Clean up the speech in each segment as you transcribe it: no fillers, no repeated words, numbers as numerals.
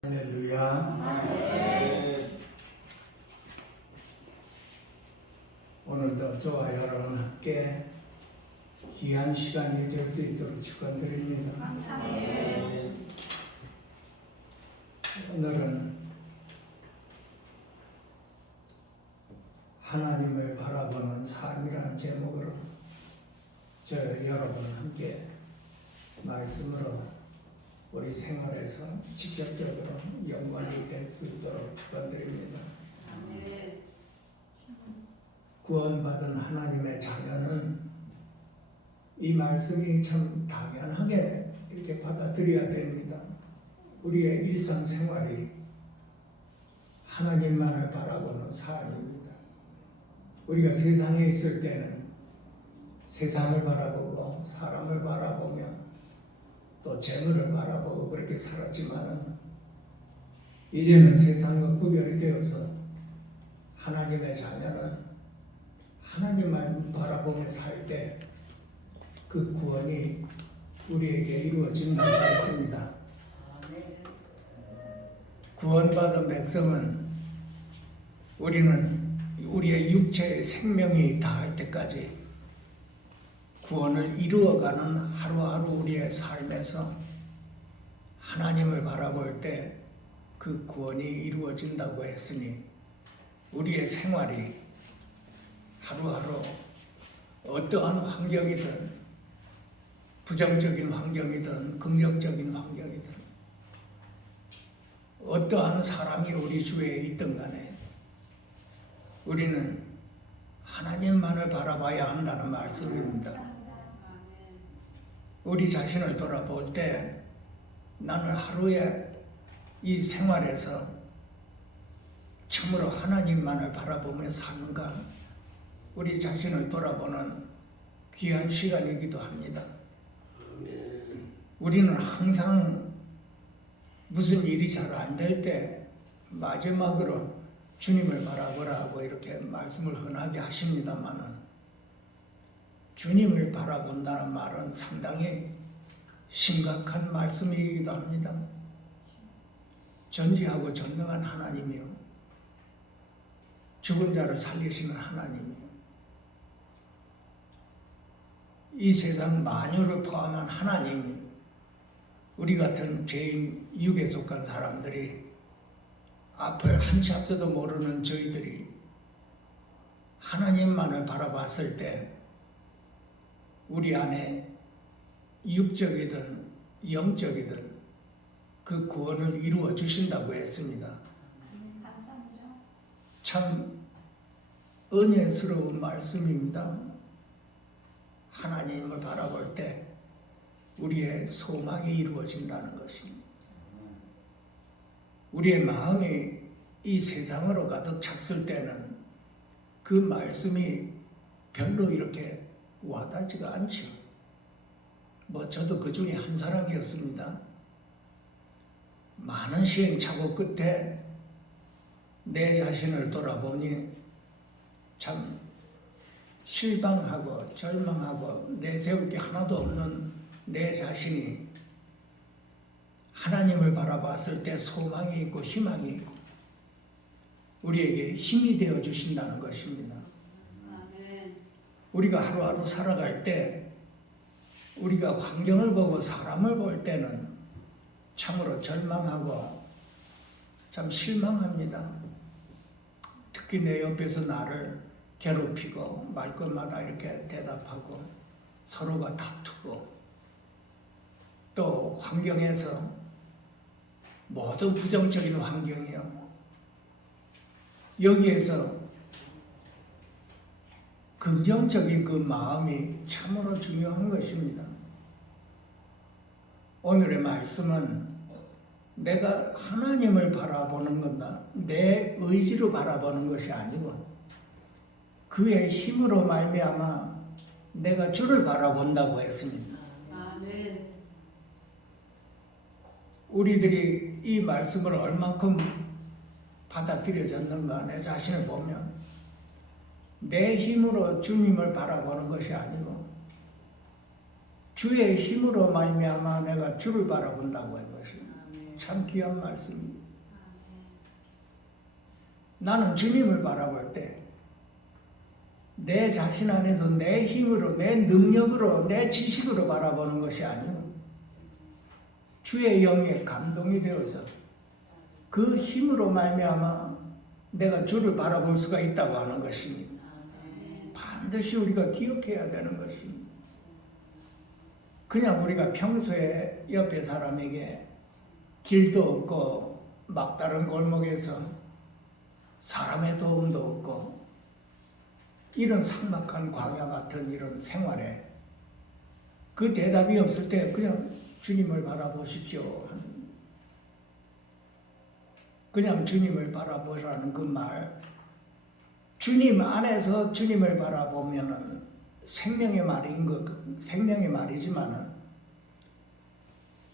할렐루야. 오늘도 저와 여러분 함께 귀한 시간이 될 수 있도록 축원드립니다. 오늘은 하나님을 바라보는 삶이라는 제목으로 저 여러분 함께 말씀으로 우리 생활에서 직접적으로 연관이 될 수 있도록 축원드립니다. 구원받은 하나님의 자녀는 이 말씀이 참 당연하게 이렇게 받아들여야 됩니다. 우리의 일상생활이 하나님만을 바라보는 삶입니다. 우리가 세상에 있을 때는 세상을 바라보고 사람을 바라보며 또 재물을 바라보고 그렇게 살았지만은 이제는 세상과 구별이 되어서 하나님의 자녀는 하나님만 바라보며 살 때 그 구원이 우리에게 이루어진다고 했습니다. 구원받은 백성은 우리는 우리의 육체의 생명이 다할 때까지 구원을 이루어가는 하루하루 우리의 삶에서 하나님을 바라볼 때 그 구원이 이루어진다고 했으니 우리의 생활이 하루하루 어떠한 환경이든 부정적인 환경이든 긍정적인 환경이든 어떠한 사람이 우리 주위에 있든 간에 우리는 하나님만을 바라봐야 한다는 말씀입니다. 우리 자신을 돌아볼 때 나는 하루에 이 생활에서 참으로 하나님만을 바라보며 사는가, 우리 자신을 돌아보는 귀한 시간이기도 합니다. 우리는 항상 무슨 일이 잘 안 될 때 마지막으로 주님을 바라보라 하고 이렇게 말씀을 흔하게 하십니다만은 주님을 바라본다는 말은 상당히 심각한 말씀이기도 합니다. 전지하고 전능한 하나님이요, 죽은 자를 살리시는 하나님이요, 이 세상 만유를 포함한 하나님이 우리 같은 죄인 육에 속한 사람들이 앞을 한치 앞서도 모르는 저희들이 하나님만을 바라봤을 때 우리 안에 육적이든 영적이든 그 구원을 이루어 주신다고 했습니다. 참 은혜스러운 말씀입니다. 하나님을 바라볼 때 우리의 소망이 이루어진다는 것입니다. 우리의 마음이 이 세상으로 가득 찼을 때는 그 말씀이 별로 이렇게 와닿지가 않죠. 저도 그 중에 한 사람이었습니다. 많은 시행착오 끝에 내 자신을 돌아보니 참 실망하고 절망하고 내세울 게 하나도 없는 내 자신이 하나님을 바라봤을 때 소망이 있고 희망이 있고 우리에게 힘이 되어 주신다는 것입니다. 우리가 하루하루 살아갈 때 우리가 환경을 보고 사람을 볼 때는 참으로 절망하고 참 실망합니다. 특히 내 옆에서 나를 괴롭히고 말 것마다 이렇게 대답하고 서로가 다투고 또 환경에서 모두 부정적인 환경이요, 여기에서 긍정적인 그 마음이 참으로 중요한 것입니다. 오늘의 말씀은 내가 하나님을 바라보는 것은 내 의지로 바라보는 것이 아니고 그의 힘으로 말미암아 내가 주를 바라본다고 했습니다. 아멘. 우리들이 이 말씀을 얼만큼 받아들여졌는가, 내 자신을 보면 내 힘으로 주님을 바라보는 것이 아니고 주의 힘으로 말미암아 내가 주를 바라본다고 한 것입니다. 참 귀한 말씀입니다. 나는 주님을 바라볼 때 내 자신 안에서 내 힘으로, 내 능력으로, 내 지식으로 바라보는 것이 아니고 주의 영에 감동이 되어서 그 힘으로 말미암아 내가 주를 바라볼 수가 있다고 하는 것입니다. 반드시 우리가 기억해야 되는 것입니다. 그냥 우리가 평소에 옆에 사람에게 길도 없고 막다른 골목에서 사람의 도움도 없고 이런 삭막한 광야 같은 이런 생활에 그 대답이 없을 때 그냥 주님을 바라보십시오. 그냥 주님을 바라보라는 그 말, 주님 안에서 주님을 바라보면은 생명의 말이지만은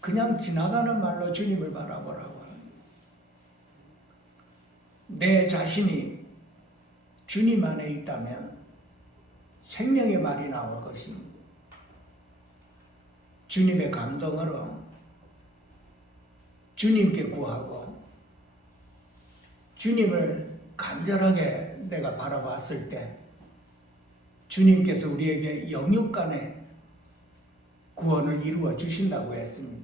그냥 지나가는 말로 주님을 바라보라고 합니다. 내 자신이 주님 안에 있다면 생명의 말이 나올 것입니다. 주님의 감동으로 주님께 구하고 주님을 간절하게 내가 바라봤을 때 주님께서 우리에게 영육간에 구원을 이루어 주신다고 했습니다.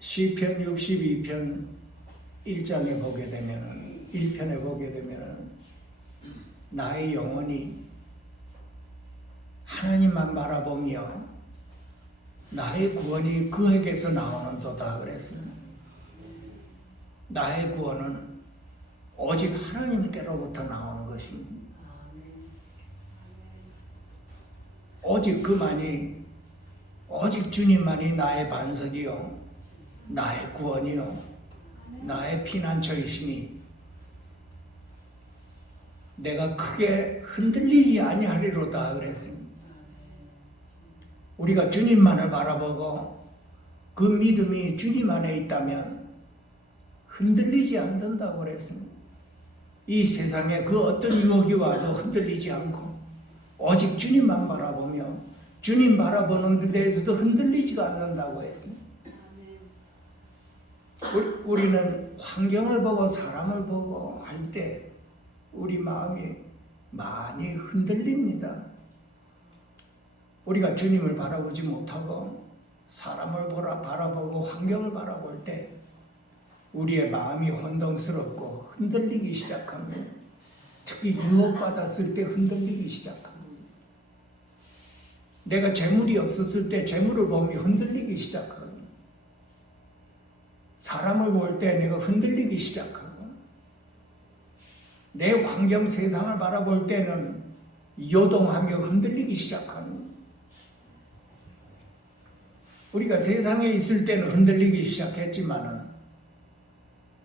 시편 62편 1장에 보게 되면은 1편에 보게 되면은 나의 영혼이 하나님만 바라보며 나의 구원이 그에게서 나오는도다 그랬습니다. 나의 구원은 오직 하나님께로부터 나오는 것입니다. 오직 그만이, 오직 주님만이 나의 반석이요 나의 구원이요 나의 피난처이시니 내가 크게 흔들리지 아니하리로다 그랬습니다. 우리가 주님만을 바라보고 그 믿음이 주님 안에 있다면 흔들리지 않는다고 그랬습니다. 이 세상에 그 어떤 유혹이 와도 흔들리지 않고 오직 주님만 바라보며 주님 바라보는 데 대해서도 흔들리지가 않는다고 했습니다. 우리는 환경을 보고 사람을 보고 할 때 우리 마음이 많이 흔들립니다. 우리가 주님을 바라보지 못하고 사람을 바라보고 환경을 바라볼 때 우리의 마음이 혼동스럽고 흔들리기 시작합니다. 특히 유혹받았을 때 흔들리기 시작합니다. 내가 재물이 없었을 때 재물을 보며 흔들리기 시작합니다. 사람을 볼 때 내가 흔들리기 시작하고 내 환경 세상을 바라볼 때는 요동하며 흔들리기 시작합니다. 우리가 세상에 있을 때는 흔들리기 시작했지만은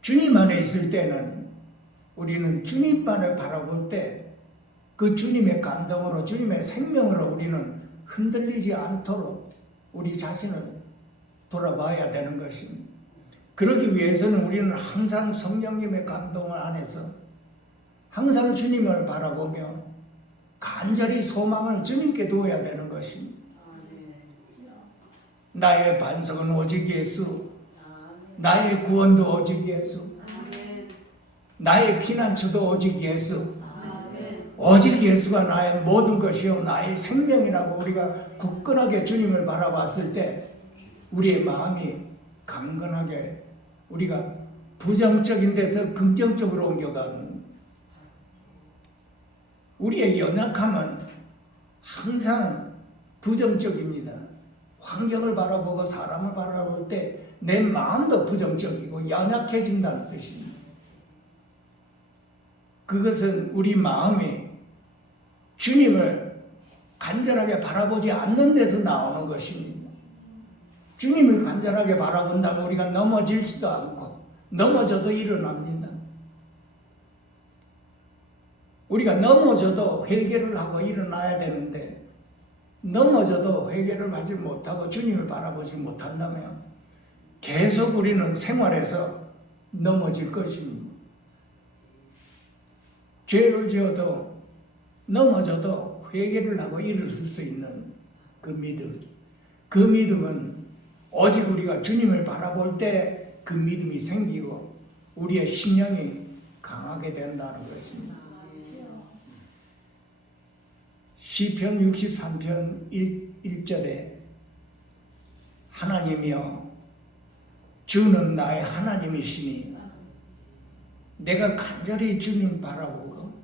주님 안에 있을 때는 우리는 주님만을 바라볼 때 그 주님의 감동으로 주님의 생명으로 우리는 흔들리지 않도록 우리 자신을 돌아봐야 되는 것입니다. 그러기 위해서는 우리는 항상 성령님의 감동을 안에서 항상 주님을 바라보며 간절히 소망을 주님께 두어야 되는 것입니다. 나의 반석은 오직 예수, 나의 구원도 오직 예수, 나의 피난처도 오직 예수, 오직 예수가 나의 모든 것이요 나의 생명이라고 우리가 굳건하게 주님을 바라봤을 때 우리의 마음이 강건하게 우리가 부정적인 데서 긍정적으로 옮겨가는 우리의 연약함은 항상 부정적입니다. 환경을 바라보고 사람을 바라볼 때 내 마음도 부정적이고 연약해진다는 뜻입니다. 그것은 우리 마음이 주님을 간절하게 바라보지 않는 데서 나오는 것입니다. 주님을 간절하게 바라본다면 우리가 넘어질지도 않고 넘어져도 일어납니다. 우리가 넘어져도 회개를 하고 일어나야 되는데 넘어져도 회개를 하지 못하고 주님을 바라보지 못한다면 계속 우리는 생활에서 넘어질 것입니다. 죄를 지어도 넘어져도 회개를 하고 일어설 수 있는 그 믿음. 그 믿음은 오직 우리가 주님을 바라볼 때 그 믿음이 생기고 우리의 신령이 강하게 된다는 것입니다. 시편 63편 1절에 하나님이여 주는 나의 하나님이시니 내가 간절히 주님 바라보고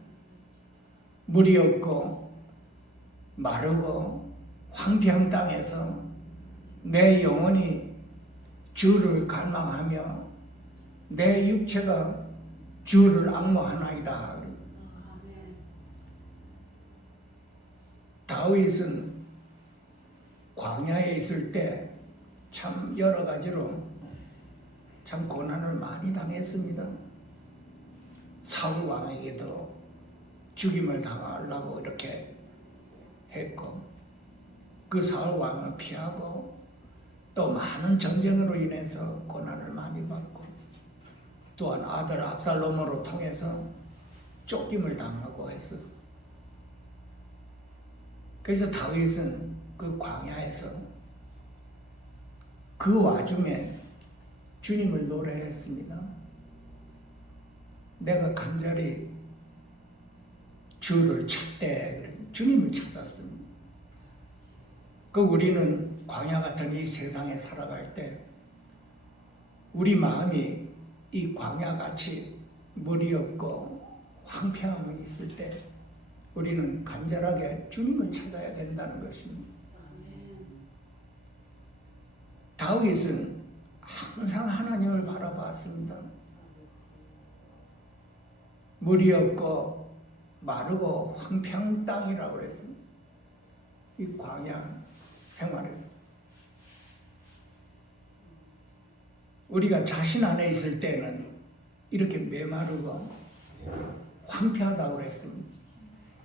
물이 없고 마르고 황폐한 땅에서 내 영혼이 주를 갈망하며 내 육체가 주를 앙모하나이다. 다윗은 광야에 있을 때 참 여러 가지로 참 고난을 많이 당했습니다. 사울 왕에게도 죽임을 당하려고 이렇게 했고 그 사울 왕을 피하고 또 많은 전쟁으로 인해서 고난을 많이 받고 또한 아들 압살롬으로 통해서 쫓김을 당하고 했었어. 그래서 다윗은 그 광야에서 그 와중에 주님을 노래했습니다. 내가 간절히 주를 찾되 주님을 찾았습니다. 그 우리는 광야 같은 이 세상에 살아갈 때 우리 마음이 이 광야같이 물이 없고 황폐함이 있을 때 우리는 간절하게 주님을 찾아야 된다는 것입니다. 다윗은 항상 하나님을 바라봤습니다. 물이 없고 마르고 황폐한 땅이라고 그랬습니다. 이 광야 생활에서 우리가 자신 안에 있을 때는 이렇게 메마르고 황폐하다고 그랬습니다.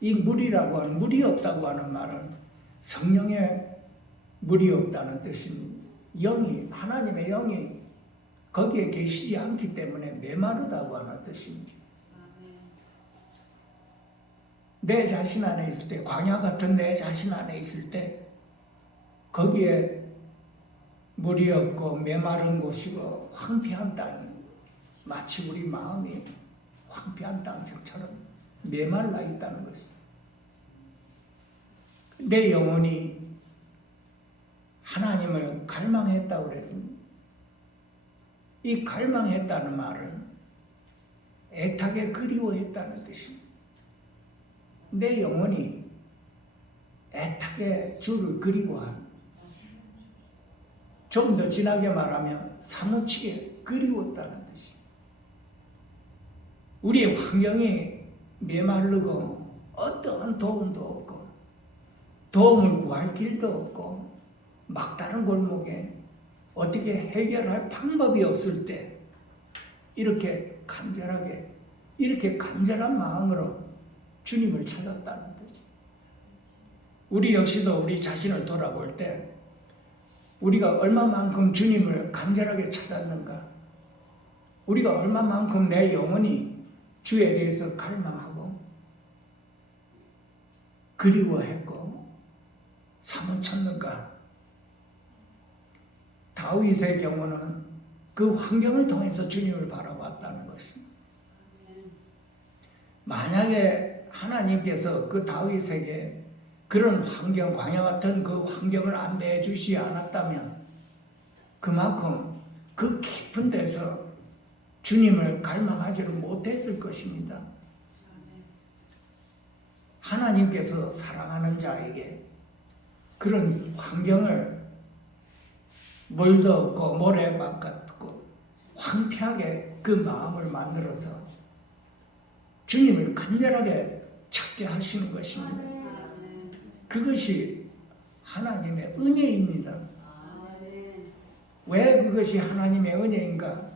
이 물이라고 하는 물이 없다고 하는 말은 성령의 물이 없다는 뜻입니다. 영이 하나님의 영이 거기에 계시지 않기 때문에 메마르다고 하는 뜻입니다. 내 자신 안에 있을 때 광야 같은 내 자신 안에 있을 때 거기에 물이 없고 메마른 곳이고 황폐한 땅이 마치 우리 마음이 황폐한 땅처럼 메말라 있다는 것입니다. 내 영혼이 하나님을 갈망했다고 그랬습니다. 이 갈망했다는 말은 애타게 그리워했다는 뜻입니다. 내 영혼이 애타게 주를 그리워한, 좀 더 진하게 말하면 사무치게 그리웠다는 뜻입니다. 우리의 환경이 메마르고 어떠한 도움도 없고 도움을 구할 길도 없고 막다른 골목에 어떻게 해결할 방법이 없을 때 이렇게 간절하게 이렇게 간절한 마음으로 주님을 찾았다는 거죠. 우리 역시도 우리 자신을 돌아볼 때 우리가 얼마만큼 주님을 간절하게 찾았는가, 우리가 얼마만큼 내 영혼이 주에 대해서 갈망하고 그리워했고 사모쳤는가. 다윗의 경우는 그 환경을 통해서 주님을 바라봤다는 것입니다. 만약에 하나님께서 그 다윗에게 그런 환경, 광야 같은 그 환경을 안내해 주시지 않았다면 그만큼 그 깊은 데서 주님을 갈망하지를 못했을 것입니다. 하나님께서 사랑하는 자에게 그런 환경을 물도 없고 모래밭 같고 황폐하게 그 마음을 만들어서 주님을 간절하게 찾게 하시는 것입니다. 그것이 하나님의 은혜입니다. 왜 그것이 하나님의 은혜인가?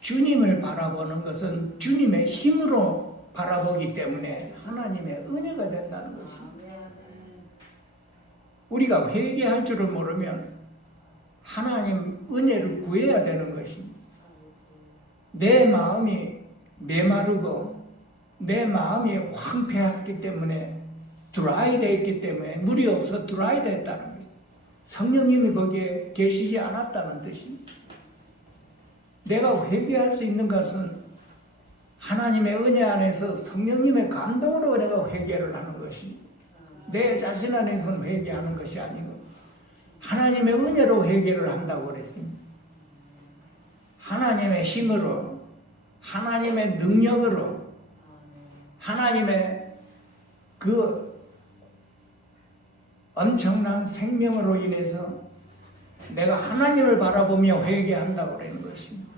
주님을 바라보는 것은 주님의 힘으로 바라보기 때문에 하나님의 은혜가 된다는 것입니다. 우리가 회개할 줄을 모르면 하나님 은혜를 구해야 되는 것입니다. 내 마음이 메마르고 내 마음이 황폐했기 때문에 드라이 되어 있기 때문에 물이 없어 드라이 됐다는 거예요. 성령님이 거기에 계시지 않았다는 뜻입니다. 내가 회개할 수 있는 것은 하나님의 은혜 안에서 성령님의 감동으로 내가 회개를 하는 것이, 내 자신 안에서는 회개하는 것이 아니고 하나님의 은혜로 회개를 한다고 그랬습니다. 하나님의 힘으로, 하나님의 능력으로, 하나님의 그 엄청난 생명으로 인해서 내가 하나님을 바라보며 회개한다고 그러는 것입니다.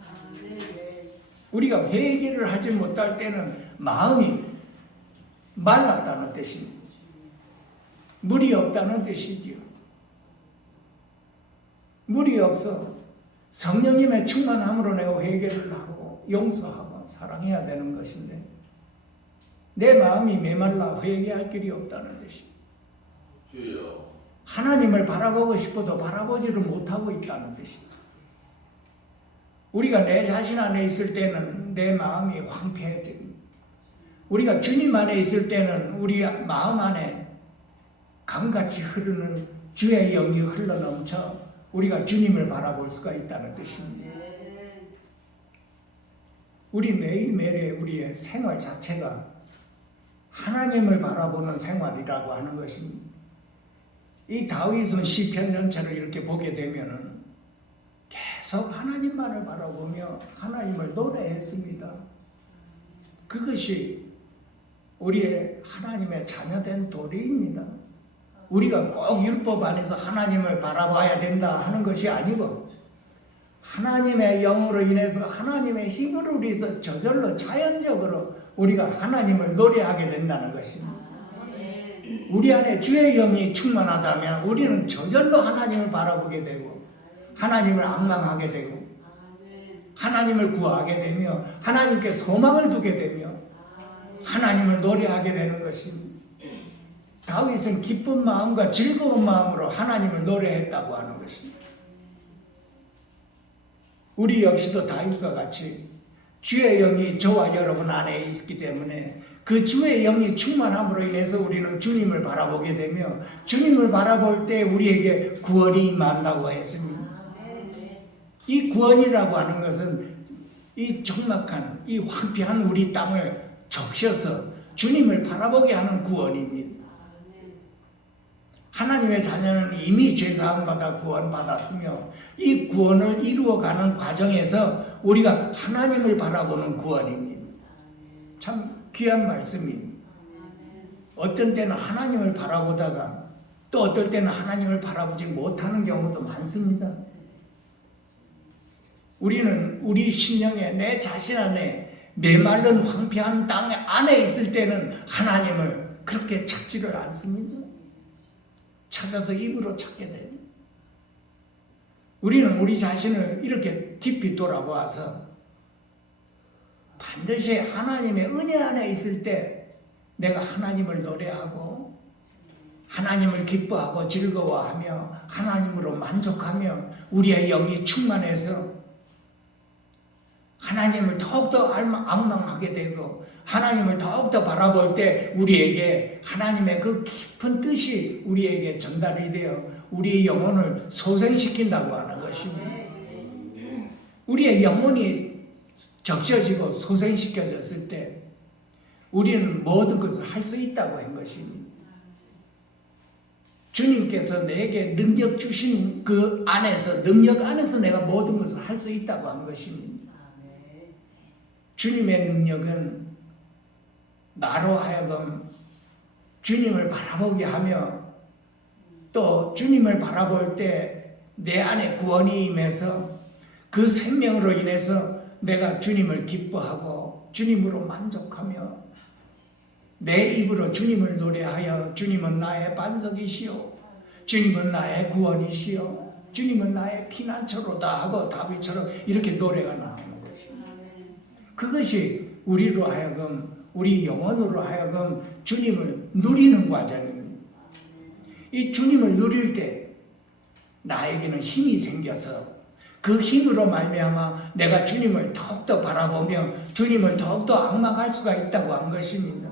우리가 회개를 하지 못할 때는 마음이 말랐다는 뜻입니다. 물이 없다는 뜻이지요. 물이 없어 성령님의 충만함으로 내가 회개를 하고 용서하고 사랑해야 되는 것인데 내 마음이 메말라 회개할 길이 없다는 뜻입니다. 하나님을 바라보고 싶어도 바라보지를 못하고 있다는 뜻입니다. 우리가 내 자신 안에 있을 때는 내 마음이 황폐해집니다. 우리가 주님 안에 있을 때는 우리 마음 안에 강같이 흐르는 주의 영이 흘러넘쳐 우리가 주님을 바라볼 수가 있다는 뜻입니다. 우리 매일매일의 우리의 생활 자체가 하나님을 바라보는 생활이라고 하는 것입니다. 이 다윗은 시편 전체를 이렇게 보게 되면은 계속 하나님만을 바라보며 하나님을 노래했습니다. 그것이 우리의 하나님의 자녀된 도리입니다. 우리가 꼭 율법 안에서 하나님을 바라봐야 된다 하는 것이 아니고 하나님의 영으로 인해서 하나님의 힘으로 인해서 저절로 자연적으로 우리가 하나님을 노래하게 된다는 것입니다. 우리 안에 주의 영이 충만하다면 우리는 저절로 하나님을 바라보게 되고 하나님을 앙망하게 되고 하나님을 구하게 되며 하나님께 소망을 두게 되며 하나님을 노래하게 되는 것입니다. 다윗은 기쁜 마음과 즐거운 마음으로 하나님을 노래했다고 하는 것입니다. 우리 역시도 다윗과 같이 주의 영이 저와 여러분 안에 있기 때문에 그 주의 영이 충만함으로 인해서 우리는 주님을 바라보게 되며 주님을 바라볼 때 우리에게 구원이 임한다고 했습니다. 이 구원이라고 하는 것은 이 적막한 이 황폐한 우리 땅을 적셔서 주님을 바라보게 하는 구원입니다. 하나님의 자녀는 이미 죄사함받아 구원받았으며 이 구원을 이루어가는 과정에서 우리가 하나님을 바라보는 구원입니다. 참 귀한 말씀입니다. 어떤 때는 하나님을 바라보다가 또 어떨 때는 하나님을 바라보지 못하는 경우도 많습니다. 우리는 우리 심령에 내 자신 안에 메마른 황폐한 땅 안에 있을 때는 하나님을 그렇게 찾지를 않습니다. 찾아도 입으로 찾게 됩니다. 우리는 우리 자신을 이렇게 깊이 돌아보아서 반드시 하나님의 은혜 안에 있을 때 내가 하나님을 노래하고 하나님을 기뻐하고 즐거워하며 하나님으로 만족하며 우리의 영이 충만해서 하나님을 더욱더 앙망하게 되고 하나님을 더욱더 바라볼 때 우리에게 하나님의 그 깊은 뜻이 우리에게 전달이 되어 우리의 영혼을 소생시킨다고 하는 것입니다. 우리의 영혼이 적셔지고 소생시켜졌을 때 우리는 모든 것을 할 수 있다고 한 것입니다. 주님께서 내게 능력 주신 그 안에서 능력 안에서 내가 모든 것을 할 수 있다고 한 것입니다. 주님의 능력은 나로 하여금 주님을 바라보게 하며 또 주님을 바라볼 때 내 안에 구원이 임해서 그 생명으로 인해서 내가 주님을 기뻐하고 주님으로 만족하며 내 입으로 주님을 노래하여 주님은 나의 반석이시오 주님은 나의 구원이시오 주님은 나의 피난처로다 하고 다윗처럼 이렇게 노래가 나오는 것입니다. 그것이 우리로 하여금 우리 영혼으로 하여금 주님을 누리는 과정입니다. 이 주님을 누릴 때 나에게는 힘이 생겨서 그 힘으로 말미암아 내가 주님을 더욱더 바라보며 주님을 더욱더 앙망할 수가 있다고 한 것입니다.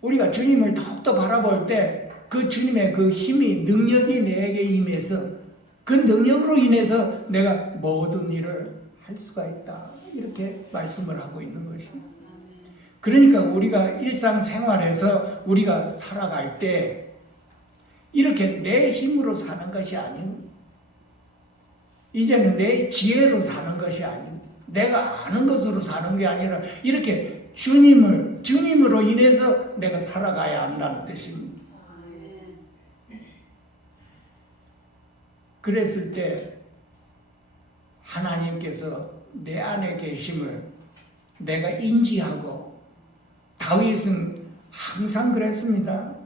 우리가 주님을 더욱더 바라볼 때 그 주님의 그 힘이 능력이 내게 임해서 그 능력으로 인해서 내가 모든 일을 할 수가 있다. 이렇게 말씀을 하고 있는 것입니다. 그러니까 우리가 일상생활에서 우리가 살아갈 때 이렇게 내 힘으로 사는 것이 아니고 이제는 내 지혜로 사는 것이 아니고 내가 아는 것으로 사는 게 아니라 이렇게 주님으로 인해서 내가 살아가야 한다는 뜻입니다. 그랬을 때 하나님께서 내 안에 계심을 내가 인지하고 다윗은 항상 그랬습니다.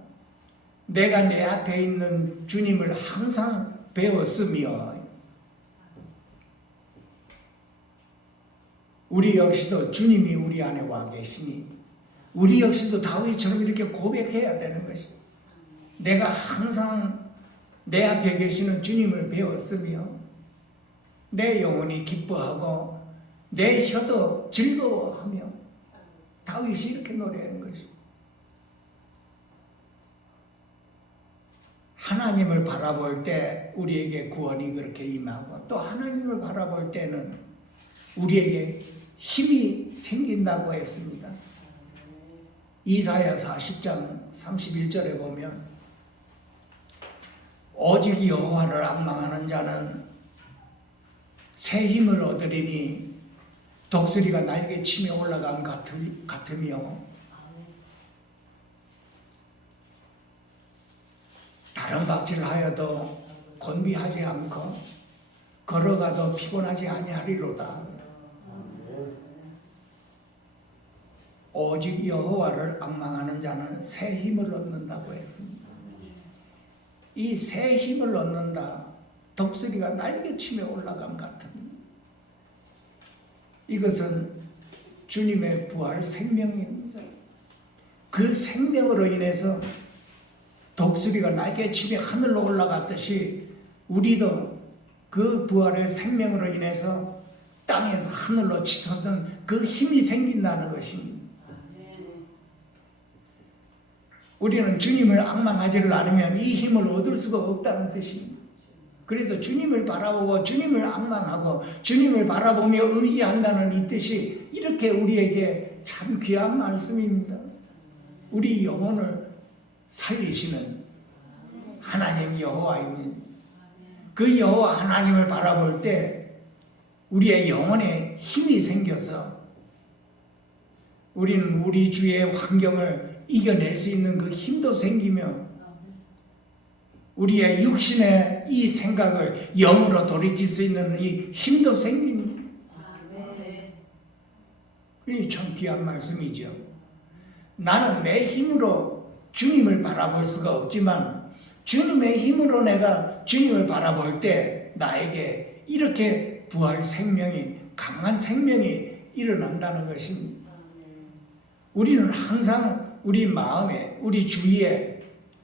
내가 내 앞에 있는 주님을 항상 배웠으며 우리 역시도 주님이 우리 안에 와 계시니 우리 역시도 다윗처럼 이렇게 고백해야 되는 것이 내가 항상 내 앞에 계시는 주님을 배웠으며 내 영혼이 기뻐하고 내 혀도 즐거워하며 다윗이 이렇게 노래한 것이 하나님을 바라볼 때 우리에게 구원이 그렇게 임하고 또 하나님을 바라볼 때는 우리에게 힘이 생긴다고 했습니다. 이사야 40장 31절에 보면 오직 여호와를 앙망하는 자는 새 힘을 얻으리니 독수리가 날개치며 올라감 같으며 다른 박질하여도 곤비하지 않고 걸어가도 피곤하지 아니하리로다. 오직 여호와를 앙망하는 자는 새 힘을 얻는다고 했습니다. 이 새 힘을 얻는다. 독수리가 날개치며 올라감 같은 이것은 주님의 부활 생명입니다. 그 생명으로 인해서 독수리가 날개치며 하늘로 올라갔듯이 우리도 그 부활의 생명으로 인해서 땅에서 하늘로 치솟는 그 힘이 생긴다는 것입니다. 우리는 주님을 앙망하지를 않으면 이 힘을 얻을 수가 없다는 뜻입니다. 그래서 주님을 바라보고 주님을 앙망하고 주님을 바라보며 의지한다는 이 뜻이 이렇게 우리에게 참 귀한 말씀입니다. 우리 영혼을 살리시는 하나님 여호와입니다. 그 여호와 하나님을 바라볼 때 우리의 영혼에 힘이 생겨서 우리는 우리 주의 환경을 이겨낼 수 있는 그 힘도 생기며 우리의 육신의 이 생각을 영으로 돌이킬 수 있는 이 힘도 생깁니다. 이게 참 귀한 말씀이죠. 나는 내 힘으로 주님을 바라볼 수가 없지만 주님의 힘으로 내가 주님을 바라볼 때 나에게 이렇게 부활 생명이 강한 생명이 일어난다는 것입니다. 우리는 항상 우리 마음에 우리 주위에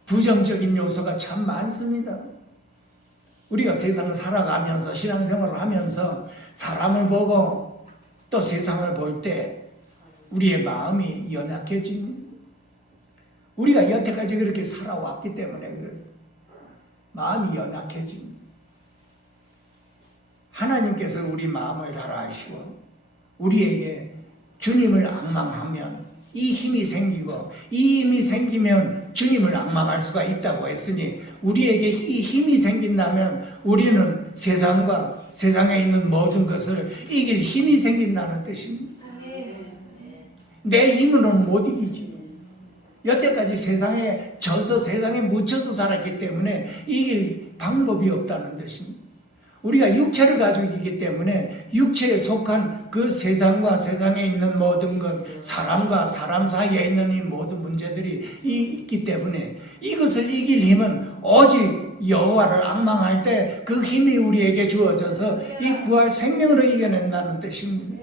부정적인 요소가 참 많습니다. 우리가 세상을 살아가면서 신앙생활을 하면서 사람을 보고 또 세상을 볼 때 우리의 마음이 연약해집니다. 우리가 여태까지 그렇게 살아왔기 때문에 그래서 마음이 연약해집니다. 하나님께서 우리 마음을 잘 아시고 우리에게 주님을 앙망하면 이 힘이 생기고 이 힘이 생기면 주님을 앙망할 수가 있다고 했으니 우리에게 이 힘이 생긴다면 우리는 세상과 세상에 있는 모든 것을 이길 힘이 생긴다는 뜻입니다. 내 힘으로는 못 이기지. 여태까지 세상에 져서 세상에 묻혀서 살았기 때문에 이길 방법이 없다는 뜻입니다. 우리가 육체를 가지고 있기 때문에 육체에 속한 그 세상과 세상에 있는 모든 것, 사람과 사람 사이에 있는 이 모든 문제들이 있기 때문에 이것을 이길 힘은 오직 여호와를 앙망할 때 그 힘이 우리에게 주어져서 이 부활 생명으로 이겨낸다는 뜻입니다.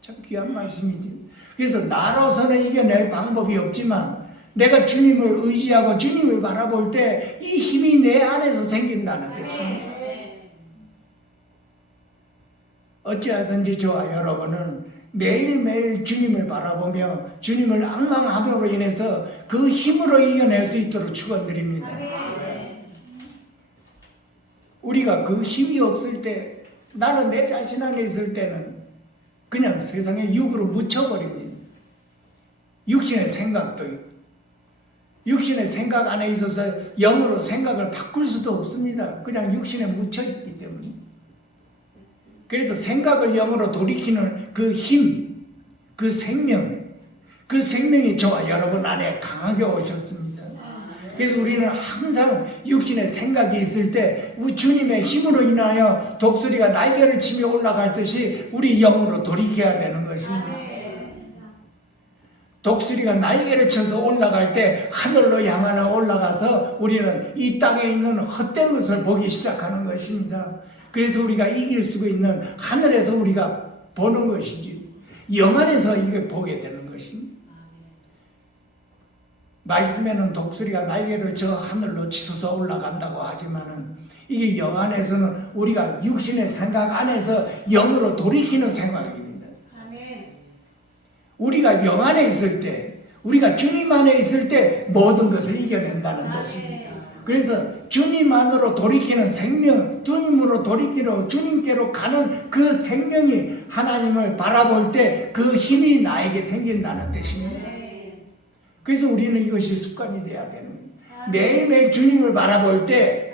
참 귀한 말씀이지. 그래서 나로서는 이겨낼 방법이 없지만 내가 주님을 의지하고 주님을 바라볼 때 이 힘이 내 안에서 생긴다는 뜻입니다. 어찌하든지 저와 여러분은 매일매일 주님을 바라보며 주님을 앙망함으로 인해서 그 힘으로 이겨낼 수 있도록 축원드립니다. 우리가 그 힘이 없을 때, 나는 내 자신 안에 있을 때는 그냥 세상에 육으로 묻혀버립니다. 육신의 생각도 있고, 육신의 생각 안에 있어서 영으로 생각을 바꿀 수도 없습니다. 그냥 육신에 묻혀있기 때문에. 그래서 생각을 영으로 돌이키는 그 힘, 그 생명이 저와 여러분 안에 강하게 오셨습니다. 그래서 우리는 항상 육신의 생각이 있을 때 주님의 힘으로 인하여 독수리가 날개를 치며 올라갈 듯이 우리 영으로 돌이켜야 되는 것입니다. 독수리가 날개를 쳐서 올라갈 때 하늘로 향하여 올라가서 우리는 이 땅에 있는 헛된 것을 보기 시작하는 것입니다. 그래서 우리가 이길 수 있는 하늘에서 우리가 보는 것이지, 영 안에서 이게 보게 되는 것입니다. 말씀에는 독수리가 날개를 저 하늘로 치솟아 올라간다고 하지만은 이게 영 안에서는 우리가 육신의 생각 안에서 영으로 돌이키는 생각입니다. 우리가 영 안에 있을 때, 우리가 주님 안에 있을 때 모든 것을 이겨낸다는 것입니다. 그래서 주님 안으로 돌이키는 생명, 주님으로 돌이키러 주님께로 가는 그 생명이 하나님을 바라볼 때 그 힘이 나에게 생긴다는 뜻입니다. 그래서 우리는 이것이 습관이 돼야 되는 거예요. 매일매일 주님을 바라볼 때,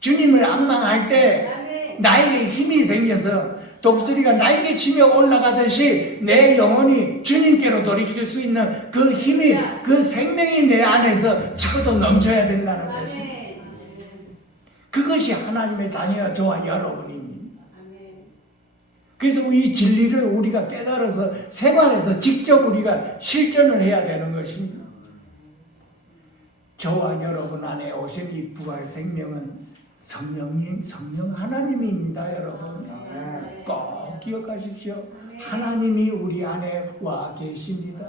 주님을 앙망할 때 나에게 힘이 생겨서 독수리가 날개치며 올라가듯이 내 영혼이 주님께로 돌이킬 수 있는 그 힘이, 그 생명이 내 안에서 차고도 넘쳐야 된다는 것입니다. 그것이 하나님의 자녀 저와 여러분입니다. 그래서 이 진리를 우리가 깨달아서 생활에서 직접 우리가 실전을 해야 되는 것입니다. 저와 여러분 안에 오신 이 부활 생명은 성령 하나님입니다, 여러분. 꼭 기억하십시오. 하나님이 우리 안에 와 계십니다.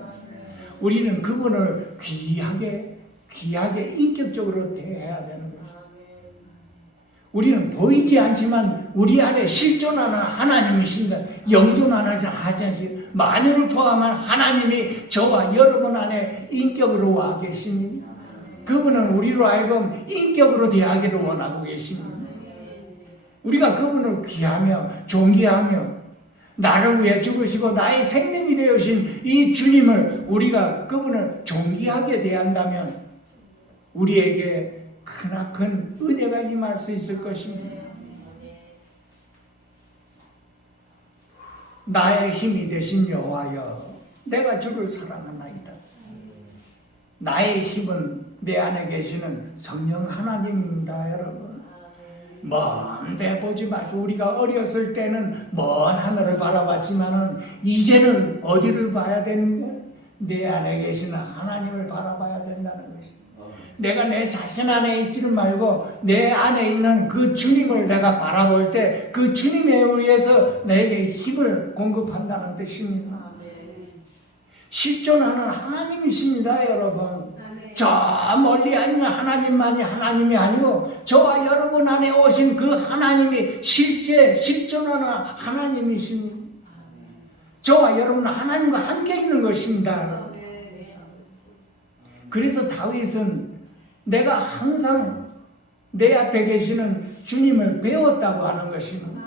우리는 그분을 귀하게 인격적으로 대해야 되는 것입니다. 우리는 보이지 않지만 우리 안에 실존하는 하나님이십니다. 영존하지 않으시 만유를 포함한 하나님이 저와 여러분 안에 인격으로 와 계십니다. 그분은 우리로 하여금 인격으로 대하기를 원하고 계십니다. 우리가 그분을 귀하며 존귀하며 나를 위해 죽으시고 나의 생명이 되어신 이 주님을 우리가 그분을 존귀하게 대한다면 우리에게 크나큰 은혜가 임할 수 있을 것입니다. 나의 힘이 되신 여호와여, 내가 주를 사랑하나이다. 나의 힘은 내 안에 계시는 성령 하나님입니다, 여러분. 먼 데 보지 마시고, 우리가 어렸을 때는 먼 하늘을 바라봤지만은 이제는 어디를 봐야 됩니까? 내 안에 계시는 하나님을 바라봐야 된다는 것입니다. 내가 내 자신 안에 있지를 말고 내 안에 있는 그 주님을 내가 바라볼 때 그 주님에 의해서 내게 힘을 공급한다는 뜻입니다. 실존하는 하나님이십니다, 여러분. 저 멀리 있는 하나님만이 하나님이 아니고 저와 여러분 안에 오신 그 하나님이 실존하는 하나님이십니다. 저와 여러분은 하나님과 함께 있는 것입니다. 그래서 다윗은 내가 항상 내 앞에 계시는 주님을 배웠다고 하는 것입니다.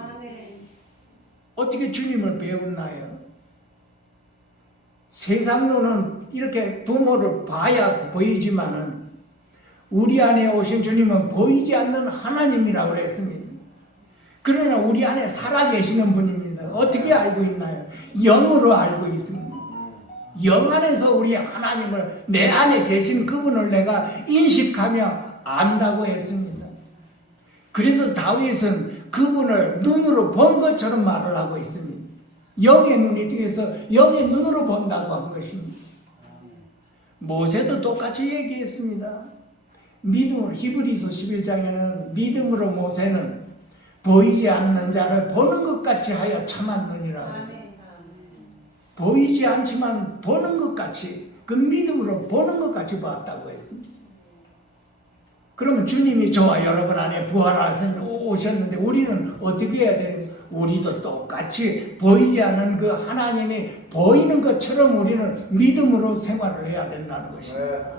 어떻게 주님을 배웠나요? 세상로는 이렇게 부모를 봐야 보이지만은 우리 안에 오신 주님은 보이지 않는 하나님이라고 그랬습니다. 그러나 우리 안에 살아 계시는 분입니다. 어떻게 알고 있나요? 영으로 알고 있습니다. 영 안에서 우리 하나님을, 내 안에 계신 그분을 내가 인식하며 안다고 했습니다. 그래서 다윗은 그분을 눈으로 본 것처럼 말을 하고 있습니다. 영의 눈이 뒤에서 영의 눈으로 본다고 한 것입니다. 모세도 똑같이 얘기했습니다. 믿음으로, 히브리서 11장에는 믿음으로 모세는 보이지 않는 자를 보는 것 같이 하여 참았느니라 그랬습니다. 보이지 않지만 보는 것 같이, 그 믿음으로 보는 것 같이 봤다고 했습니다. 그러면 주님이 저와 여러분 안에 부활하신 오셨는데 우리는 어떻게 해야 되는? 우리도 똑같이 보이지 않는 그 하나님이 보이는 것처럼 우리는 믿음으로 생활을 해야 된다는 것입니다.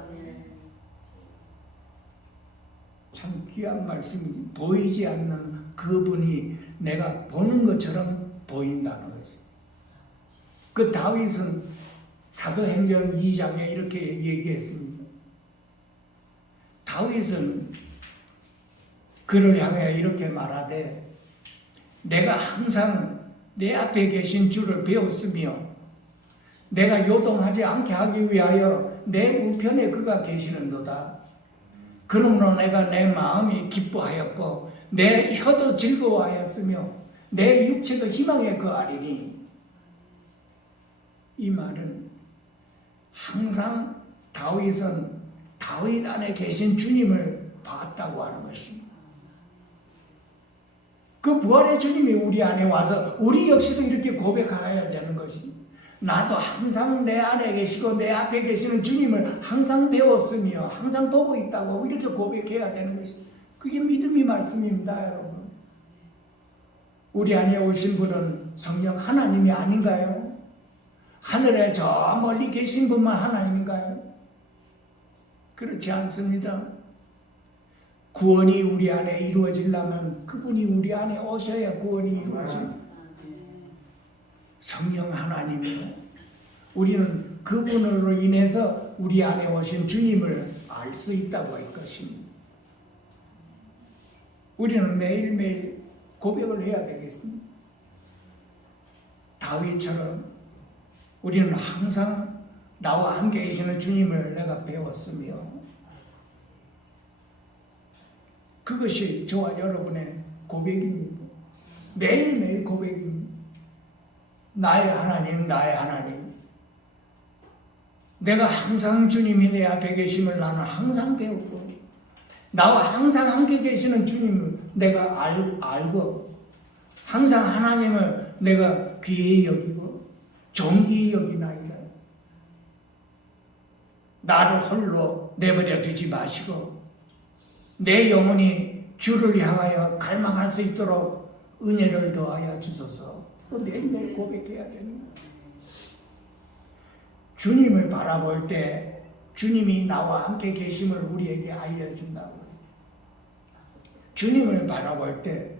참 귀한 말씀이 보이지 않는 그분이 내가 보는 것처럼 보인다는 것이. 그 다윗은 사도행전 2장에 이렇게 얘기했습니다. 다윗은 그를 향해 이렇게 말하되 내가 항상 내 앞에 계신 주를 배웠으며 내가 요동하지 않게 하기 위하여 내 우편에 그가 계시는도다. 그러므로 내가 내 마음이 기뻐하였고 내 혀도 즐거워하였으며 내 육체도 희망에 거하리니. 이 말은 항상 다윗은 다윗 안에 계신 주님을 봤다고 하는 것입니다. 그 부활의 주님이 우리 안에 와서 우리 역시도 이렇게 고백해야 되는 것이, 나도 항상 내 안에 계시고 내 앞에 계시는 주님을 항상 배웠으며 항상 보고 있다고 이렇게 고백해야 되는 것이, 그게 믿음의 말씀입니다, 여러분. 우리 안에 오신 분은 성령 하나님이 아닌가요? 하늘에 저 멀리 계신 분만 하나님인가요? 그렇지 않습니다. 구원이 우리 안에 이루어지려면 그분이 우리 안에 오셔야 구원이 이루어집니다. 성령 하나님이요. 우리는 그분으로 인해서 우리 안에 오신 주님을 알 수 있다고 할 것입니다. 우리는 매일매일 고백을 해야 되겠습니다. 다윗처럼 우리는 항상 나와 함께 계시는 주님을 내가 배웠으며, 그것이 저와 여러분의 고백입니다. 매일매일 고백입니다. 나의 하나님, 나의 하나님. 내가 항상 주님이 내 앞에 계심을 나는 항상 배웠고, 나와 항상 함께 계시는 주님을 내가 알고, 항상 하나님을 내가 귀히 여기고 존귀히 여기나이다. 나를 홀로 내버려 두지 마시고 내 영혼이 주를 향하여 갈망할 수 있도록 은혜를 더하여 주소서. 매일매일 고백해야 됩니다. 주님을 바라볼 때 주님이 나와 함께 계심을 우리에게 알려준다고. 주님을 바라볼 때,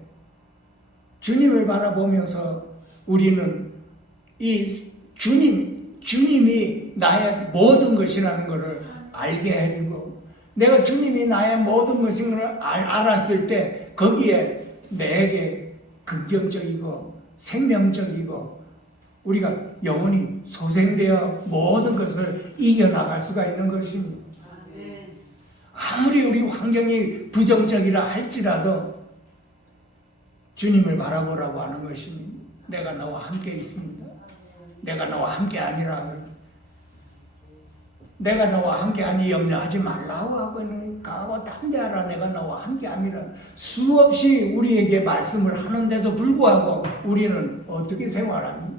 주님을 바라보면서 우리는 이 주님이 나의 모든 것이라는 것을 알게 해주고, 내가 주님이 나의 모든 것인 걸 알았을 때 거기에 내게 긍정적이고 생명적이고 우리가 영원히 소생되어 모든 것을 이겨나갈 수가 있는 것입니다. 아무리 우리 환경이 부정적이라 할지라도 주님을 바라보라고 하는 것입니다. 내가 너와 함께 있습니다. 내가 너와 함께 아니라, 내가 너와 함께 아니 염려하지 말라고 하고는 가고 담대하라, 내가 너와 함께 아니라 수없이 우리에게 말씀을 하는데도 불구하고 우리는 어떻게 생활하니?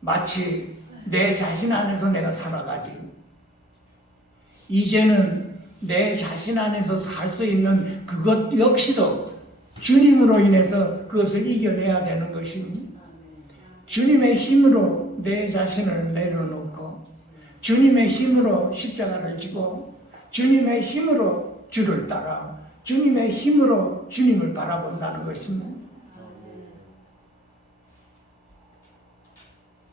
마치 내 자신 안에서 내가 살아가지. 이제는 내 자신 안에서 살 수 있는 그것 역시도 주님으로 인해서 그것을 이겨내야 되는 것입니다. 주님의 힘으로 내 자신을 내려놓고 주님의 힘으로 십자가를 지고 주님의 힘으로 주를 따라 주님의 힘으로 주님을 바라본다는 것입니다.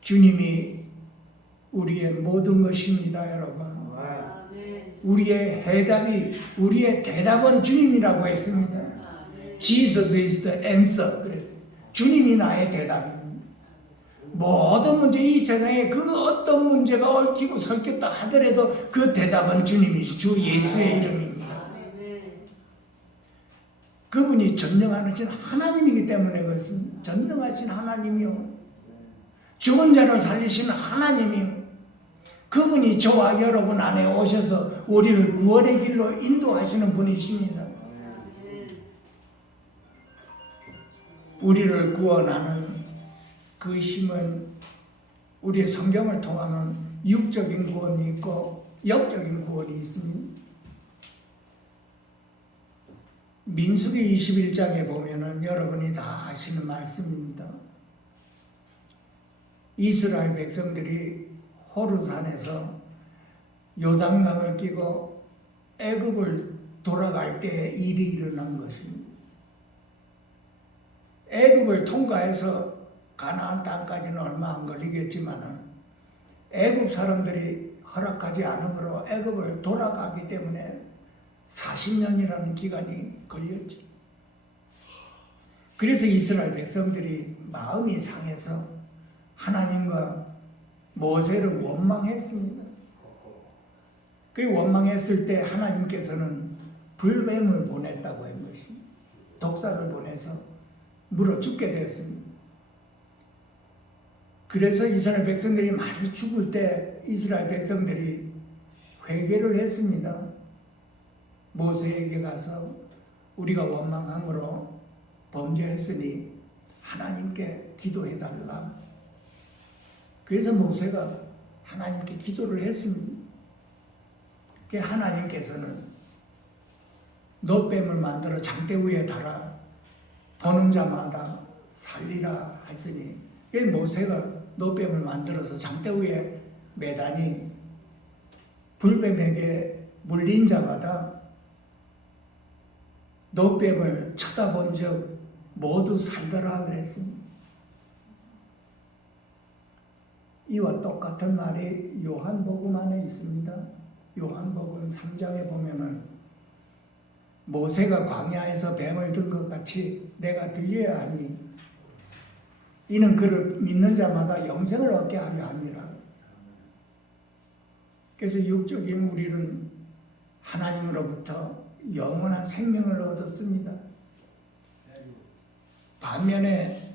주님이 우리의 모든 것입니다, 여러분. 우리의 대답은 주님이라고 했습니다. Jesus is the answer. 그랬어요. 주님이 나의 대답입니다. 모든 문제, 이 세상에 그 어떤 문제가 얽히고 설켰다 하더라도 그 대답은 주님이시, 주 예수의 이름입니다. 그분이 전능하신 하나님이기 때문에 그렇습니다. 전능하신 하나님이요, 죽은 자를 살리시는 하나님이요, 그분이 저와 여러분 안에 오셔서 우리를 구원의 길로 인도하시는 분이십니다. 우리를 구원하는 그 힘은 우리의 성경을 통하면 육적인 구원이 있고 영적인 구원이 있습니다. 민수기 21장에 보면은 여러분이 다 아시는 말씀입니다. 이스라엘 백성들이 호르산에서 요단강을 끼고 애굽을 돌아갈 때 일이 일어난 것입니다. 애굽을 통과해서 가나안 땅까지는 얼마 안 걸리겠지만은 애굽 사람들이 허락하지 않으므로 애굽을 돌아가기 때문에 40년이라는 기간이 걸렸지. 그래서 이스라엘 백성들이 마음이 상해서 하나님과 모세를 원망했습니다. 그리고 원망했을 때 하나님께서는 불뱀을 보냈다고 한 것입니다. 독사를 보내서 물어 죽게 되었습니다. 그래서 이스라엘 백성들이 많이 죽을 때 이스라엘 백성들이 회개를 했습니다. 모세에게 가서 우리가 원망함으로 범죄했으니 하나님께 기도해달라. 그래서 모세가 하나님께 기도를 했습니다. 하나님께서는 놋뱀을 만들어 장대 위에 달아 보는 자마다 살리라 하시니 모세가 놋뱀을 만들어서 장대 위에 매다니 불뱀에게 물린 자마다 놋뱀을 쳐다본 적 모두 살더라 그랬습니다. 이와 똑같은 말이 요한복음 안에 있습니다. 요한복음 3장에 보면은 모세가 광야에서 뱀을 든 것 같이 내가 들려야 하니 이는 그를 믿는 자마다 영생을 얻게 하려 함이라. 그래서 육적인 우리는 하나님으로부터 영원한 생명을 얻었습니다. 반면에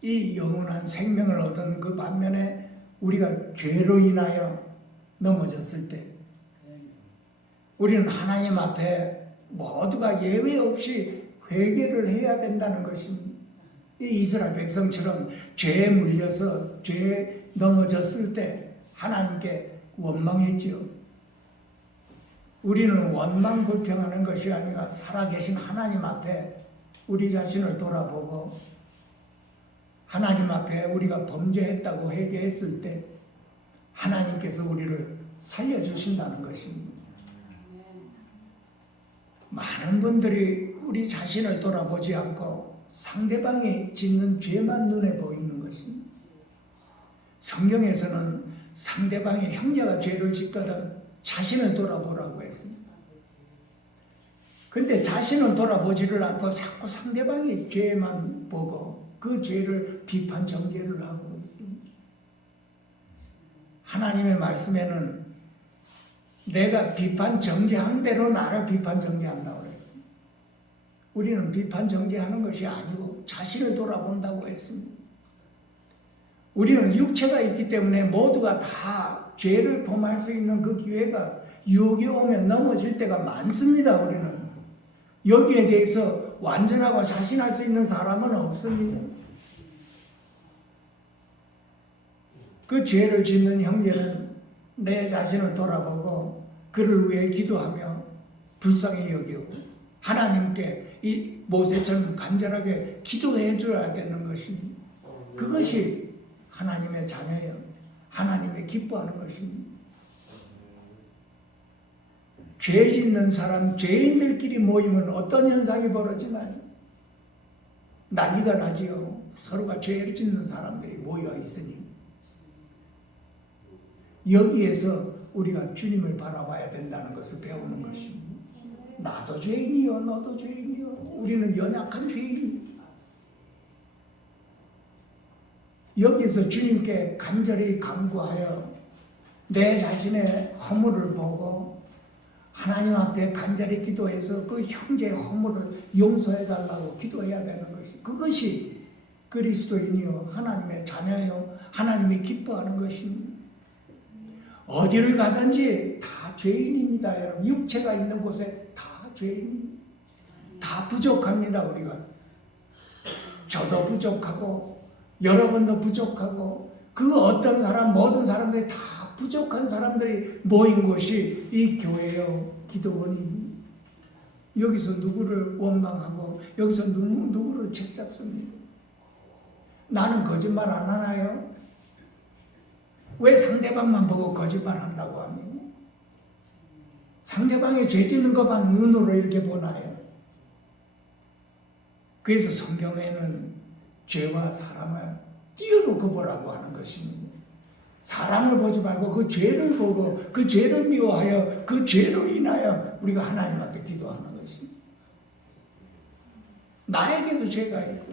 이 영원한 생명을 얻은 그 반면에 우리가 죄로 인하여 넘어졌을 때 우리는 하나님 앞에 모두가 예외 없이 회개를 해야 된다는 것입니다. 이 이스라엘 백성처럼 죄에 물려서 죄에 넘어졌을 때 하나님께 원망했지요. 우리는 원망 불평하는 것이 아니라 살아계신 하나님 앞에 우리 자신을 돌아보고 하나님 앞에 우리가 범죄했다고 회개했을 때 하나님께서 우리를 살려주신다는 것입니다. 많은 분들이 우리 자신을 돌아보지 않고 상대방이 짓는 죄만 눈에 보이는 것입니다. 성경에서는 상대방의 형제가 죄를 짓거든 자신을 돌아보라고 했습니다. 근데 자신은 돌아보지를 않고 자꾸 상대방의 죄만 보고 그 죄를 비판 정죄를 하고 있습니다. 하나님의 말씀에는 내가 비판 정죄한 대로 나를 비판 정죄한다고 했습니다. 우리는 비판 정죄하는 것이 아니고 자신을 돌아본다고 했습니다. 우리는 육체가 있기 때문에 모두가 다 죄를 범할 수 있는 그 기회가 유혹이 오면 넘어질 때가 많습니다. 우리는 여기에 대해서 완전하고 자신할 수 있는 사람은 없습니다. 그 죄를 짓는 형제는 내 자신을 돌아보고 그를 위해 기도하며 불쌍히 여기고 하나님께 이 모세처럼 간절하게 기도해 줘야 되는 것입니다. 그것이 하나님의 자녀예요. 하나님의 기뻐하는 것입니다. 죄 짓는 사람, 죄인들끼리 모이면 어떤 현상이 벌어지나요? 난리가 나지요. 서로가 죄를 짓는 사람들이 모여 있으니 여기에서 우리가 주님을 바라봐야 된다는 것을 배우는 것입니다. 나도 죄인이요, 너도 죄인이요. 우리는 연약한 죄인입니다. 여기서 주님께 간절히 간구하여 내 자신의 허물을 보고 하나님 앞에 간절히 기도해서 그 형제의 허물을 용서해달라고 기도해야 되는 것이 그것이 그리스도인이요 하나님의 자녀요 하나님이 기뻐하는 것입니다. 어디를 가든지 다 죄인입니다. 여러분 육체가 있는 곳에 다 죄인입니다. 다 부족합니다. 우리가 저도 부족하고 여러분도 부족하고 그 어떤 사람 모든 사람들이 다 부족한 사람들이 모인 곳이 이 교회요 기도원입니다. 여기서 누구를 원망하고 여기서 누구를 책잡습니까? 나는 거짓말 안 하나요? 왜 상대방만 보고 거짓말 한다고 합니까? 상대방이 죄 짓는 것만 눈으로 이렇게 보나요? 그래서 성경에는 죄와 사람을 띄어놓고 보라고 하는 것입니다. 사람을 보지 말고 그 죄를 보고 그 죄를 미워하여 그 죄를 인하여 우리가 하나님 앞에 기도하는 것입니다. 나에게도 죄가 있고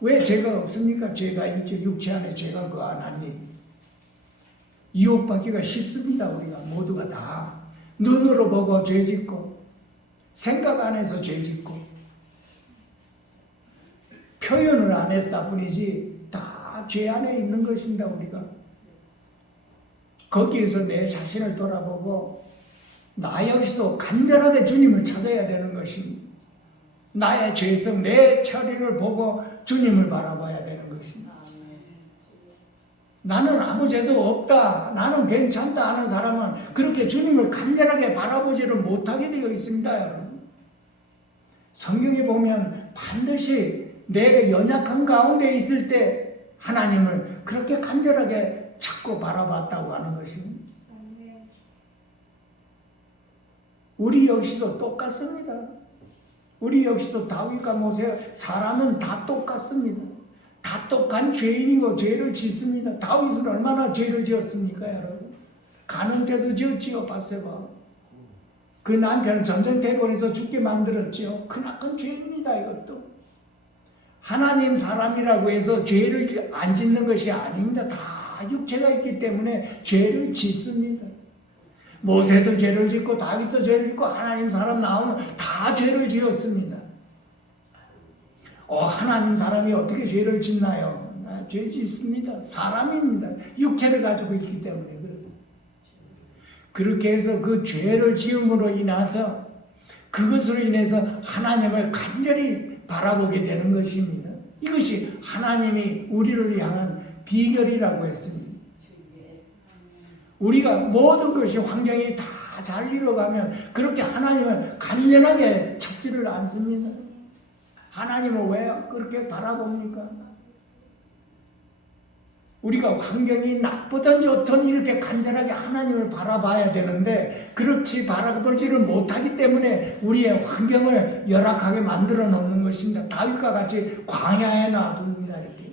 왜 죄가 없습니까? 죄가 있죠. 육체 안에 죄가 거하나니 유혹받기가 쉽습니다. 우리가 모두가 다 눈으로 보고 죄 짓고 생각 안에서 죄 짓고 표현을 안 했다 뿐이지 다 죄 안에 있는 것입니다. 우리가 거기에서 내 자신을 돌아보고 나 역시도 간절하게 주님을 찾아야 되는 것입니다. 나의 죄성, 내 처리를 보고 주님을 바라봐야 되는 것입니다. 나는 아무 죄도 없다, 나는 괜찮다 하는 사람은 그렇게 주님을 간절하게 바라보지를 못하게 되어 있습니다. 여러분. 성경에 보면 반드시 내가 연약한 가운데 있을 때 하나님을 그렇게 간절하게 찾고 바라봤다고 하는 것입니다. 우리 역시도 똑같습니다. 우리 역시도 다윗과 모세 사람은 다 똑같습니다. 다 똑같은 죄인이고 죄를 짓습니다. 다윗은 얼마나 죄를 지었습니까, 여러분? 가는 때도 지었지요, 바세바. 그 남편을 전쟁터에 보내서 죽게 만들었지요. 크나큰 죄입니다, 이것도. 하나님 사람이라고 해서 죄를 안 짓는 것이 아닙니다. 다 육체가 있기 때문에 죄를 짓습니다. 모세도 죄를 짓고 다윗도 죄를 짓고 하나님 사람 나오면 다 죄를 지었습니다. 하나님 사람이 어떻게 죄를 짓나요? 죄 짓습니다. 사람입니다. 육체를 가지고 있기 때문에 그렇습니다. 그렇게 해서 그 죄를 지음으로 인해서 그것으로 인해서 하나님을 간절히 바라보게 되는 것입니다. 이것이 하나님이 우리를 향한 비결이라고 했습니다. 우리가 모든 것이 환경이 다 잘 이루어가면 그렇게 하나님을 간절하게 찾지를 않습니다. 하나님을 왜 그렇게 바라봅니까? 우리가 환경이 나쁘든 좋든 이렇게 간절하게 하나님을 바라봐야 되는데 그렇지 바라보지를 못하기 때문에 우리의 환경을 열악하게 만들어 놓는 것입니다. 다윗과 같이 광야에 놔둡니다. 이렇게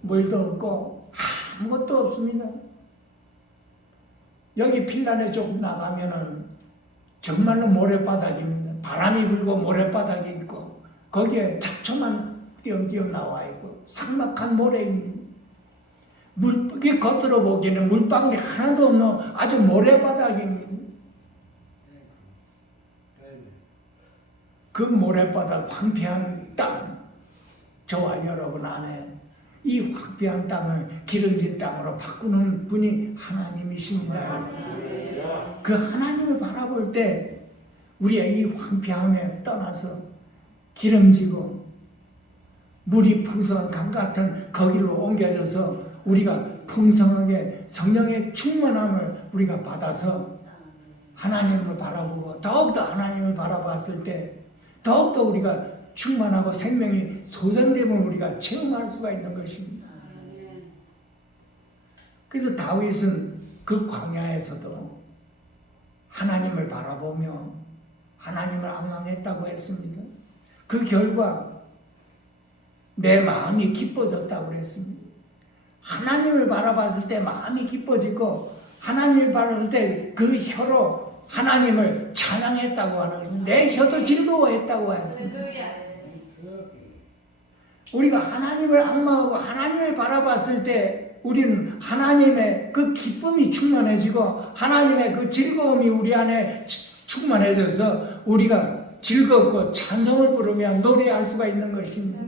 물도 없고 아무것도 없습니다. 여기 핀란에 조금 나가면은 정말로 모래바닥입니다. 바람이 불고 모래바닥이 있고 거기에 잡초만 띄엄띄엄 나와 있고 삭막한 모래입니다. 물이 겉으로 보기에는 물방울이 하나도 없는 아주 모래바닥입니다. 그 모래바닥 황폐한 땅, 저와 여러분 안에 이 황폐한 땅을 기름진 땅으로 바꾸는 분이 하나님이십니다. 그 하나님을 바라볼 때 우리의 이 황폐함에 떠나서 기름지고 물이 풍성한 강 같은 거기로 옮겨져서 우리가 풍성하게 성령의 충만함을 우리가 받아서 하나님을 바라보고 더욱더 하나님을 바라봤을 때 더욱더 우리가 충만하고 생명이 솟아냄을 우리가 체험할 수가 있는 것입니다. 그래서 다윗은 그 광야에서도 하나님을 바라보며 하나님을 앙망했다고 했습니다. 그 결과 내 마음이 기뻐졌다고 그랬습니다. 하나님을 바라봤을 때 마음이 기뻐지고 하나님을 바라봤을 때 그 혀로 하나님을 찬양했다고 하는 것입니다. 내 혀도 즐거워했다고 했습니다. 우리가 하나님을 앙망하고 하나님을 바라봤을 때 우리는 하나님의 그 기쁨이 충만해지고 하나님의 그 즐거움이 우리 안에 충만해져서 우리가 즐겁고 찬송을 부르며 노래할 수가 있는 것입니다.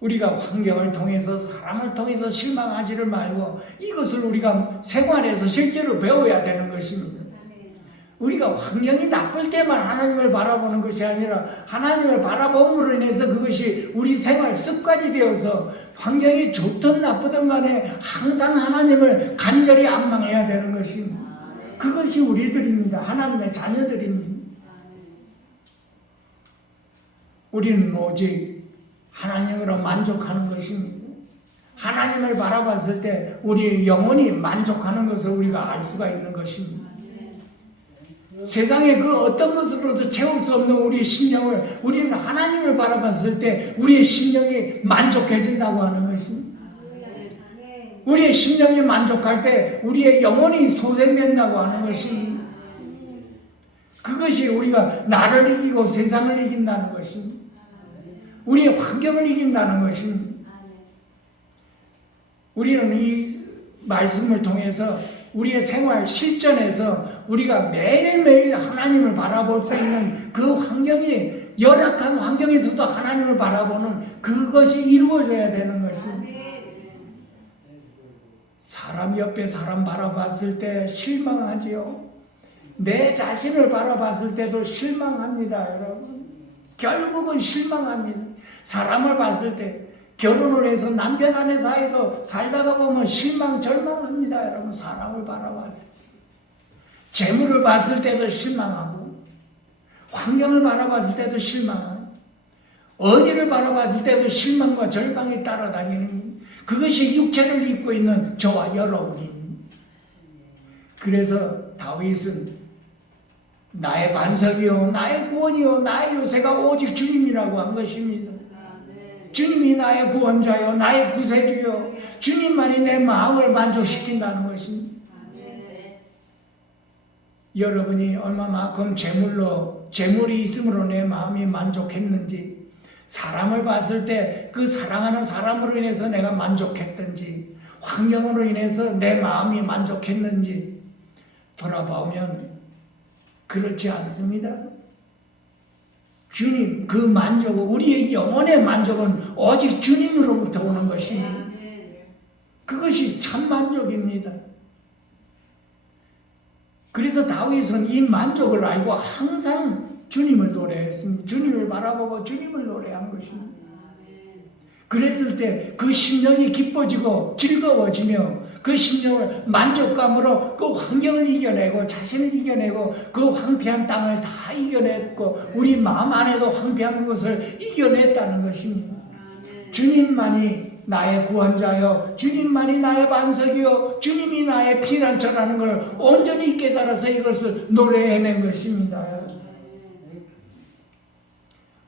우리가 환경을 통해서 사람을 통해서 실망하지를 말고 이것을 우리가 생활에서 실제로 배워야 되는 것입니다. 우리가 환경이 나쁠 때만 하나님을 바라보는 것이 아니라 하나님을 바라봄으로 인해서 그것이 우리 생활 습관이 되어서 환경이 좋든 나쁘든 간에 항상 하나님을 간절히 앙망해야 되는 것입니다. 그것이 우리들입니다. 하나님의 자녀들입니다. 우리는 오직 하나님으로 만족하는 것입니다. 하나님을 바라봤을 때 우리 영혼이 만족하는 것을 우리가 알 수가 있는 것입니다. 세상의 그 어떤 것으로도 채울 수 없는 우리의 심령을 우리는 하나님을 바라봤을 때 우리의 심령이 만족해진다고 하는 것입니다. 우리의 심령이 만족할 때 우리의 영혼이 소생된다고 하는 것입니다. 그것이 우리가 나를 이기고 세상을 이긴다는 것입니다. 우리의 환경을 이긴다는 것입니다. 우리는 이 말씀을 통해서 우리의 생활 실전에서 우리가 매일매일 하나님을 바라볼 수 있는 그 환경이 열악한 환경에서도 하나님을 바라보는 그것이 이루어져야 되는 것입니다. 사람 옆에 사람 바라봤을 때 실망하지요. 내 자신을 바라봤을 때도 실망합니다, 여러분. 결국은 실망합니다. 사람을 봤을 때 결혼을 해서 남편 아내 사이도 살다가 보면 실망 절망합니다, 여러분. 사람을 바라봤을 때 재물을 봤을 때도 실망하고 환경을 바라봤을 때도 실망하고 어디를 바라봤을 때도 실망과 절망이 따라다니는 그것이 육체를 입고 있는 저와 여러분입니다. 그래서 다윗은 나의 반석이요 나의 구원이요 나의 요새가 오직 주님이라고 한 것입니다. 주님이 나의 구원자요 나의 구세주요 주님만이 내 마음을 만족시킨다는 것입니다. 여러분이 얼마만큼 재물이 있음으로 내 마음이 만족했는지 사람을 봤을 때 그 사랑하는 사람으로 인해서 내가 만족했든지 환경으로 인해서 내 마음이 만족했는지 돌아보면 그렇지 않습니다. 주님, 그 만족은 우리의 영혼의 만족은 오직 주님으로부터 오는 것입니다. 그것이 참 만족입니다. 그래서 다윗은 이 만족을 알고 항상 주님을 노래했습니다. 주님을 바라보고 주님을 노래한 것입니다. 그랬을 때 그 심령이 기뻐지고 즐거워지며 그 심령을 만족감으로 그 환경을 이겨내고 자신을 이겨내고 그 황폐한 땅을 다 이겨냈고 우리 마음 안에도 황폐한 것을 이겨냈다는 것입니다. 주님만이 나의 구원자요 주님만이 나의 반석이요 주님이 나의 피난처라는 걸 온전히 깨달아서 이것을 노래해낸 것입니다.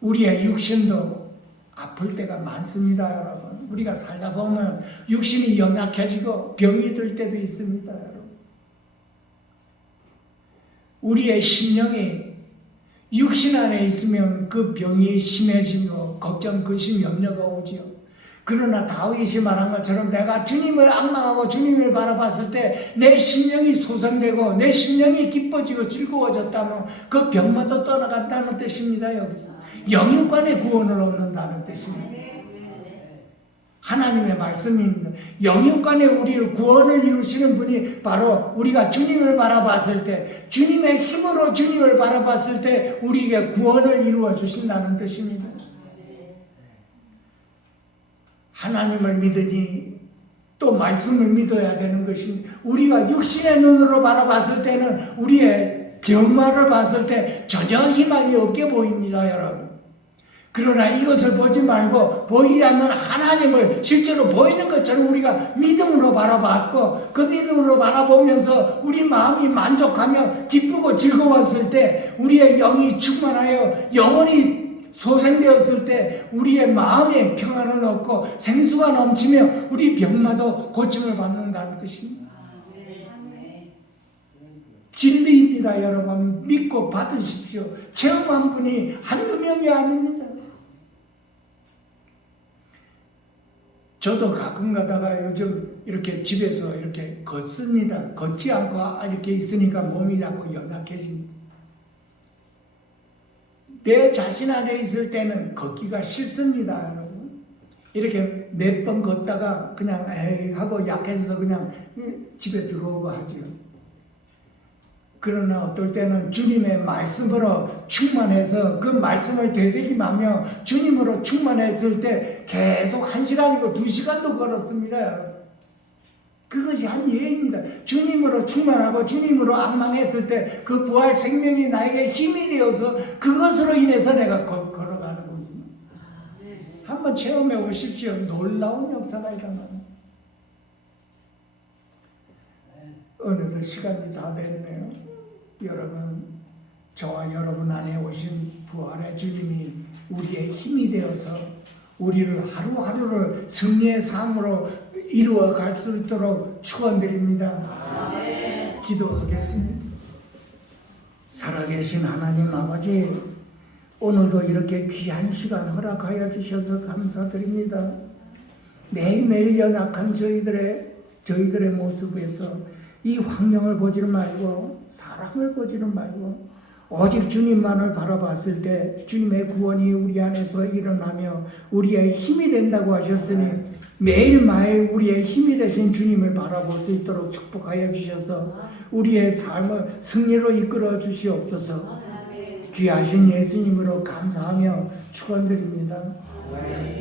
우리의 육신도 아플 때가 많습니다, 여러분. 우리가 살다 보면 육신이 연약해지고 병이 들 때도 있습니다, 여러분. 우리의 심령이 육신 안에 있으면 그 병이 심해지고 걱정, 근심, 염려가 오지요. 그러나 다윗이 말한 것처럼 내가 주님을 앙망하고 주님을 바라봤을 때 내 심령이 소생되고 내 심령이 기뻐지고 즐거워졌다면 그 병마다 떠나간다는 뜻입니다. 여기서 영육간의 구원을 얻는다는 뜻입니다. 하나님의 말씀입니다. 영육간의 우리를 구원을 이루시는 분이 바로 우리가 주님을 바라봤을 때 주님의 힘으로 주님을 바라봤을 때 우리에게 구원을 이루어 주신다는 뜻입니다. 하나님을 믿으니 또 말씀을 믿어야 되는 것입니다. 우리가 육신의 눈으로 바라봤을 때는 우리의 병마를 봤을 때 전혀 희망이 없게 보입니다, 여러분. 그러나 이것을 보지 말고 보이지 않는 하나님을 실제로 보이는 것처럼 우리가 믿음으로 바라봤고 그 믿음으로 바라보면서 우리 마음이 만족하며 기쁘고 즐거웠을 때 우리의 영이 충만하여 영혼이 소생되었을 때 우리의 마음에 평안을 얻고 생수가 넘치며 우리 병마도 고침을 받는다는 뜻입니다. 진리입니다, 여러분. 믿고 받으십시오. 체험한 분이 한두 명이 아닙니다. 저도 가끔 가다가 요즘 이렇게 집에서 이렇게 걷습니다. 걷지 않고 이렇게 있으니까 몸이 자꾸 연약해집니다. 내 자신 안에 있을 때는 걷기가 싫습니다, 여러분. 이렇게 몇 번 걷다가 그냥 에이 하고 약해서 그냥 집에 들어오고 하죠. 그러나 어떨 때는 주님의 말씀으로 충만해서 그 말씀을 되새김하며 주님으로 충만했을 때 계속 1시간이고 2시간도 걸었습니다, 여러분. 그것이 한 예입니다. 주님으로 충만하고 주님으로 안 망했을 때 그 부활 생명이 나에게 힘이 되어서 그것으로 인해서 내가 걸어가는 겁니다. 한번 체험해 보십시오. 놀라운 역사가 일어납니다. 어느덧 시간이 다 됐네요. 여러분, 저와 여러분 안에 오신 부활의 주님이 우리의 힘이 되어서 우리를 하루하루를 승리의 삶으로 이루어 갈 수 있도록 축원드립니다. 기도하겠습니다. 살아계신 하나님 아버지, 오늘도 이렇게 귀한 시간 허락하여 주셔서 감사드립니다. 매일매일 연약한 저희들의 모습에서 이 환경을 보지는 말고 사람을 보지는 말고 오직 주님만을 바라봤을 때 주님의 구원이 우리 안에서 일어나며 우리의 힘이 된다고 하셨으니 매일매일 우리의 힘이 되신 주님을 바라볼 수 있도록 축복하여 주셔서 우리의 삶을 승리로 이끌어 주시옵소서. 귀하신 예수님으로 감사하며 축원드립니다.